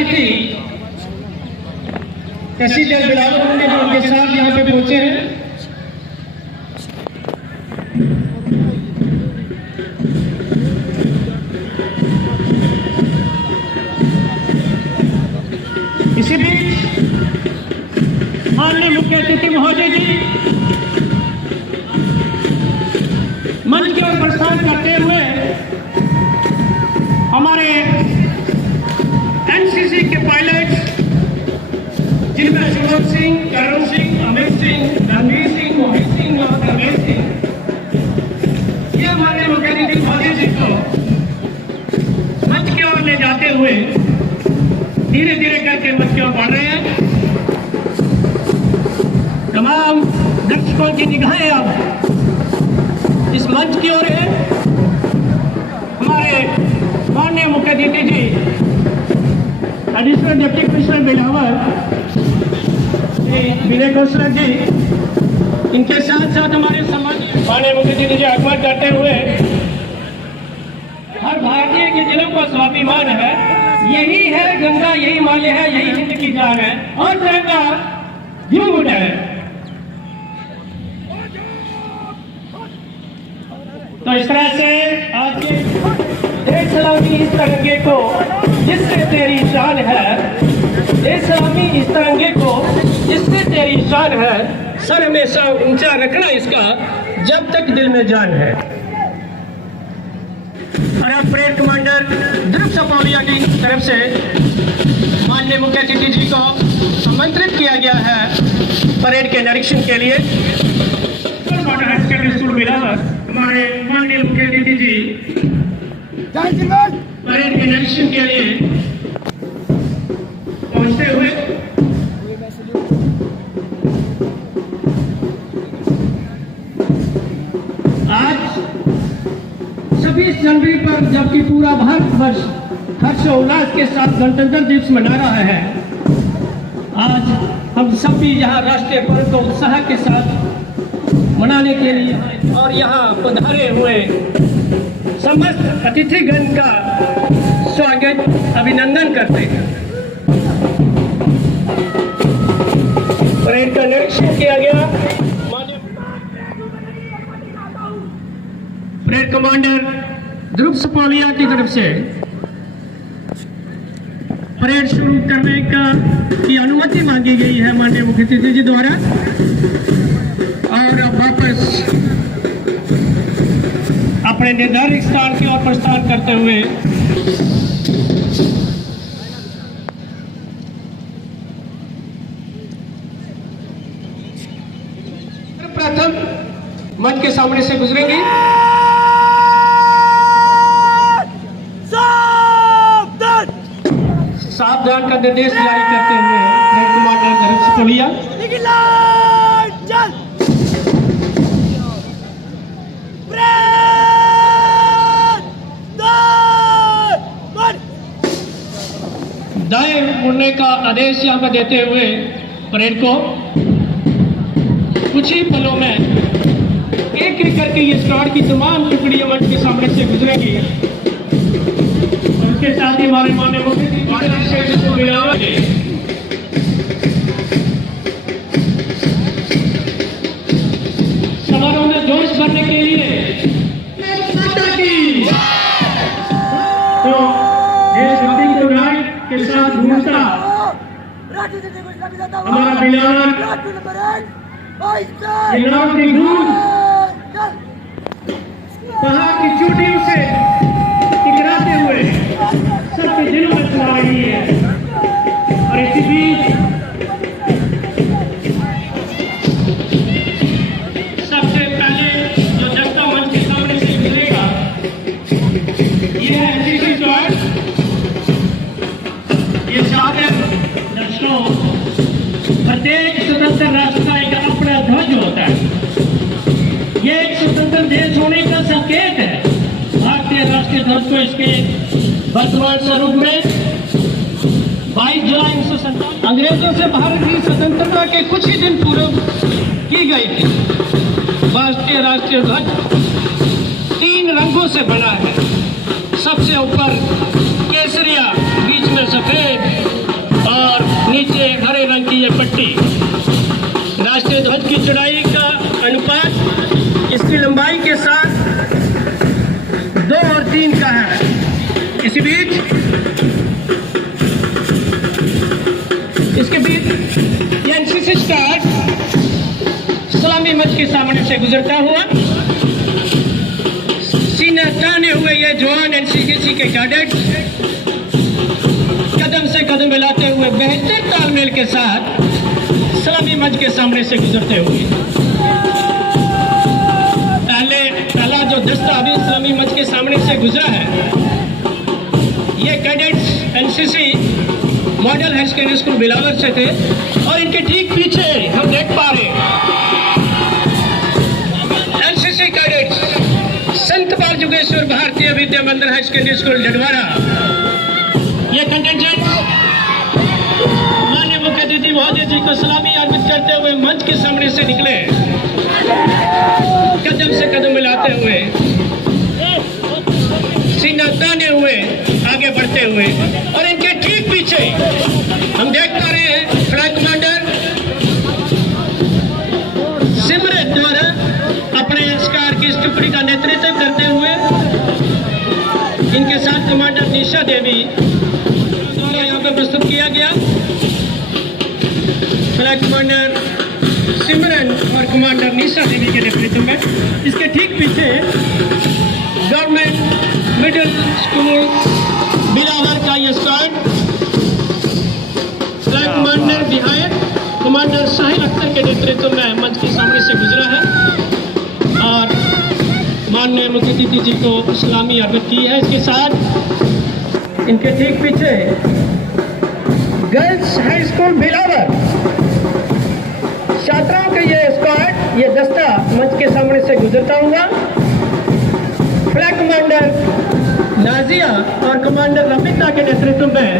अतिथि तहसीलदार बिलावल होंगे जो उनके साथ यहाँ पे पहुंचे हैं। इसी बीच माननीय मुख्य अतिथि महोदय जी मंच की ओर प्रस्थान करते हुए हमारे एनसीसी के पायलट जिनमें शुभम सिंह, करण सिंह, अमित सिंह, रणवीर सिंह, मोहित सिंह और रमेश सिंह, ये हमारे मुख्य अतिथि महोदय जी को मंच की ओर ले जाते हुए धीरे धीरे करके मंच की ओर बढ़ रहे हैं। तमाम दर्शकों की निगाहें अब इस मंच की ओर है। हमारे माननीय मुख्य अतिथि जी एडिशनल डिप्टी कमिश्नर बिलावल विनय कौशल जी, इनके साथ साथ हमारे सम्मानित माननीय मुख्य अतिथि जी आगमन करते हुए हर भारतीय के दिलों का स्वाभिमान है, यही है गंगा, यही माल्य है, यही हिंद की जान है और तिरंगा यूं उड़े। तो इस तरह से आज के देश सलामी इस तिरंगे को जिससे तेरी शान है, देश सलामी इस तिरंगे को जिससे तेरी शान है, सर हमेशा ऊंचा रखना इसका जब तक दिल में जान है। और अब परेड कमांडर ध्रुव सपोलिया की तरफ से माननीय मुख्य अतिथि जी को आमंत्रित किया गया है परेड के निरीक्षण के लिए। स्कूल बिलावल हमारे माननीय मुख्य अतिथि जी परेड के निरीक्षण के लिए पहुंचते हुए आज 26 जनवरी पर जबकि पूरा भारतवर्ष हर्षोल्लास के साथ गणतंत्र दिवस मना रहा है, आज हम सब भी यहाँ राष्ट्रीय पर्व को उत्साह के साथ मनाने के लिए और यहाँ पधारे हुए समस्त अतिथिगण का स्वागत अभिनंदन करते हैं। परेड का निरीक्षण किया गया। परेड कमांडर ध्रुव सपोलिया की तरफ से परेड शुरू करने की अनुमति मांगी गई है माननीय मुख्य अतिथि जी द्वारा। और अब वापस अपने निर्धारित स्थान की ओर प्रस्थान करते हुए प्रथम मंच के सामने से गुजरेंगे। सावधान का निर्देश जारी करते हुए परेड कमांडर ध्रुव सपोलिया दाएं मुड़ने का आदेश यहाँ पर देते हुए परेड को कुछ ही पलों में एक एक करके ये स्क्वाड की तमाम टुकड़ियां मंच के सामने से गुजरेंगी। उसके साथ ही हमारे माननीय मुख्य अतिथि को बिलावल समारोह में जोश भरने के लिए तो देशभक्ति को राय के साथ घूमता हमारा बिलावल पहाड़ की चोटियों से टकराते हुए सबके दिलों में छा रही है। और इसी बीच सबसे पहले जो जनता मंच के सामने से गुजरेगा ये है एनसीसी स्क्वाड। ये शामिल दर्शकों, प्रत्येक स्वतंत्र राष्ट्र का एक अपना ध्वज होता है। ये एक स्वतंत्र देश होने का संकेत है। भारतीय राष्ट्रीय ध्वज को इसके वर्तमान स्वरूप में 22 जुलाई 1947 अंग्रेजों से भारत की स्वतंत्रता के कुछ ही दिन पूर्व की गई थी। भारतीय राष्ट्रीय ध्वज 3 रंगों से बना है। सबसे ऊपर केसरिया, बीच में सफेद ये एनसीसी स्टार्ट सलामी मंच के सामने से गुजरता हुआ, सीना ताने हुए ये जवान एनसीसी के कैडेट्स कदम से कदम मिलाते हुए बेहतर तालमेल के साथ सलामी मंच के सामने से गुजरते हुए पहला जो दस्ता अभी सलामी मंच के सामने से गुजरा है, ये cadets NCC model high secondary school बिलावर से थे और इनके ठीक पीछे हम देख पा रहे एनसीसी कैडेट्स संत बाल जोगेश्वर भारतीय विद्या मंदिर हाई सेकेंडरी स्कूल डडवारा। ये कंटेंजेंट माननीय मुख्य अतिथि महोदय जी को सलामी अर्पित करते हुए मंच के सामने से निकले, कदम से कदम मिलाते हुए, सीना ताने हुए आगे बढ़ते हुए, और इनके ठीक पीछे हम देख पा रहे हैं फ्लैग कमांडर सिमरन द्वारा अपने स्कार की इस टुकड़ी का नेतृत्व करते हुए, इनके साथ कमांडर निशा देवी द्वारा यहाँ पर प्रस्तुत किया गया। फ्लैग कमांडर सिमरन और कमांडर निशा देवी के नेतृत्व में इसके ठीक पीछे गवर्नमेंट मिडिल स्कूल बिलावर का यह squad, flag commander Bihar commander Sahil Akhtar के नेतृत्व में मंच के सामने से गुजरा है और माननीय मुख्य अतिथि जी को सलामी अर्पित की है। इसके साथ इनके ठीक पीछे गर्ल्स हाई स्कूल बिलावर छात्राओं के ये स्क्वाड, ये दस्ता मंच के सामने से गुजरता हुआ फ्लैग कमांडर नाजिया और कमांडर रमिता के नेतृत्व में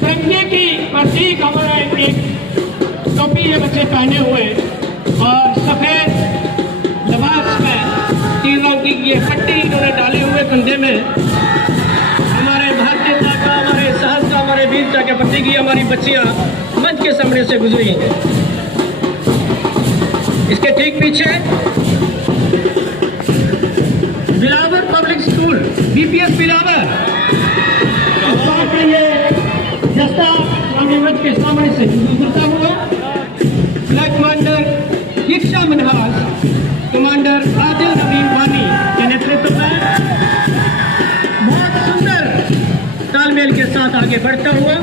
तिरंगे की प्रतीक हमारा एक टोपी ये बच्चे पहने हुए और सफेद लिबास में 3 रंग की ये पट्टी इन्होंने डाले हुए कंधे में, हमारे भारतीयता का, हमारे साहस का, हमारे वीरता के प्रतीक की हमारी बच्चियां मंच के सामने से गुजरी हैं। इसके ठीक पीछे बिलावर पब्लिक स्कूल बीपीएस बिलावर ये दस्ता मंच के सामने से गुजरता हुआ फ्लैग कमांडर दीक्षा मनहास कमांडर आदिल नवीन वानी के नेतृत्व में बहुत सुंदर तालमेल के साथ आगे बढ़ता हुआ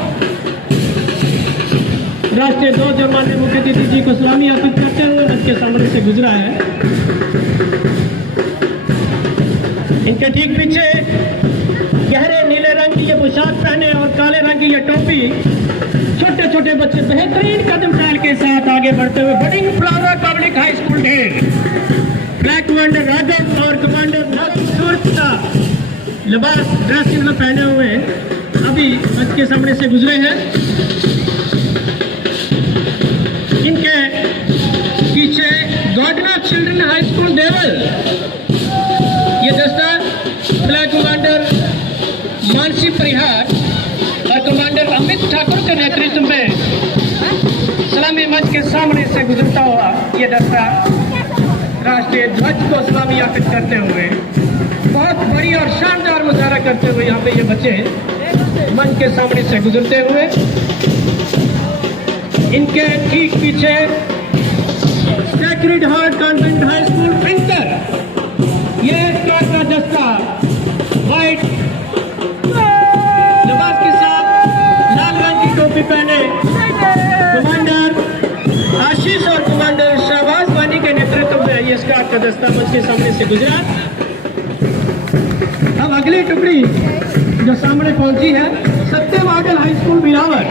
राष्ट्रीय ध्वज और माननीय मुख्य अतिथि जी को सलामी अर्पित करते हुए मंच के सामने से गुजरा है। इनके ठीक पीछे गहरे नीले रंग की ये पोशाक पहने और काले रंग की ये टोपी छोटे छोटे बच्चे बेहतरीन कदम चाल के साथ आगे बढ़ते हुए budding flower public high school ढेर फ्लैग कमांडर राघव और कमांडर सूरज का लिबास ड्रेस इन्होंने पहने हुए अभी मंच के सामने से गुजरे हैं। इनके पीछे गॉडना चिल्ड्रन हाई स्कूल देवल ये दस्ता फ्लैग कमांडर मानसी परिहार और कमांडर अमित ठाकुर के नेतृत्व में सलामी मंच के सामने से गुजरता हुआ ये दस्ता राष्ट्रीय ध्वज को सलामी अर्पित करते हुए बहुत बड़ी और शानदार मुजाहरा करते हुए यहाँ पे ये बच्चे मंच के सामने से गुजरते हुए, इनके ठीक पीछे sacred heart convent high school फिंकर ये स्क्वाड का दस्ता व्हाइट लिबास के साथ लाल रंग की टोपी पहने कमांडर आशीष और कमांडर शाहबाज वानी के नेतृत्व में ये स्क्वाड का दस्ता मंच के सामने से गुजरा। अब अगली टुकड़ी जो सामने पहुंची है सत्य मॉडल हाई स्कूल बिलावर,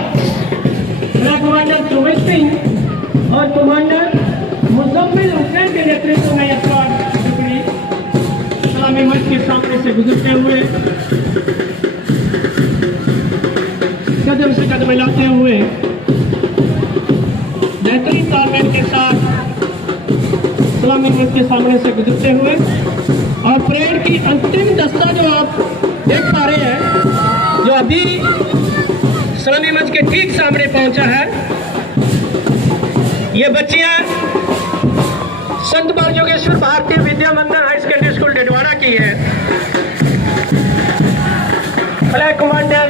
कमांडर सुमित सिंह और कमांडर मुजम्मिल हुसैन के नेतृत्व में यह स्क्वाड टुकड़ी सलामी मंच के सामने से गुजरते हुए कदम से कदम मिलाते हुए बेहतरीन तालमेल के साथ सलामी मंच के सामने से गुजरते हुए और परेड की अंतिम दस्ता जो आप देख पा रहे हैं जो अभी सलामी मंच के ठीक सामने पहुंचा है, ये बच्चियां संत बाल जोगेश्वर भारतीय विद्या मंदिर हाई सेकेंडरी स्कूल डडवारा की है। Flag commander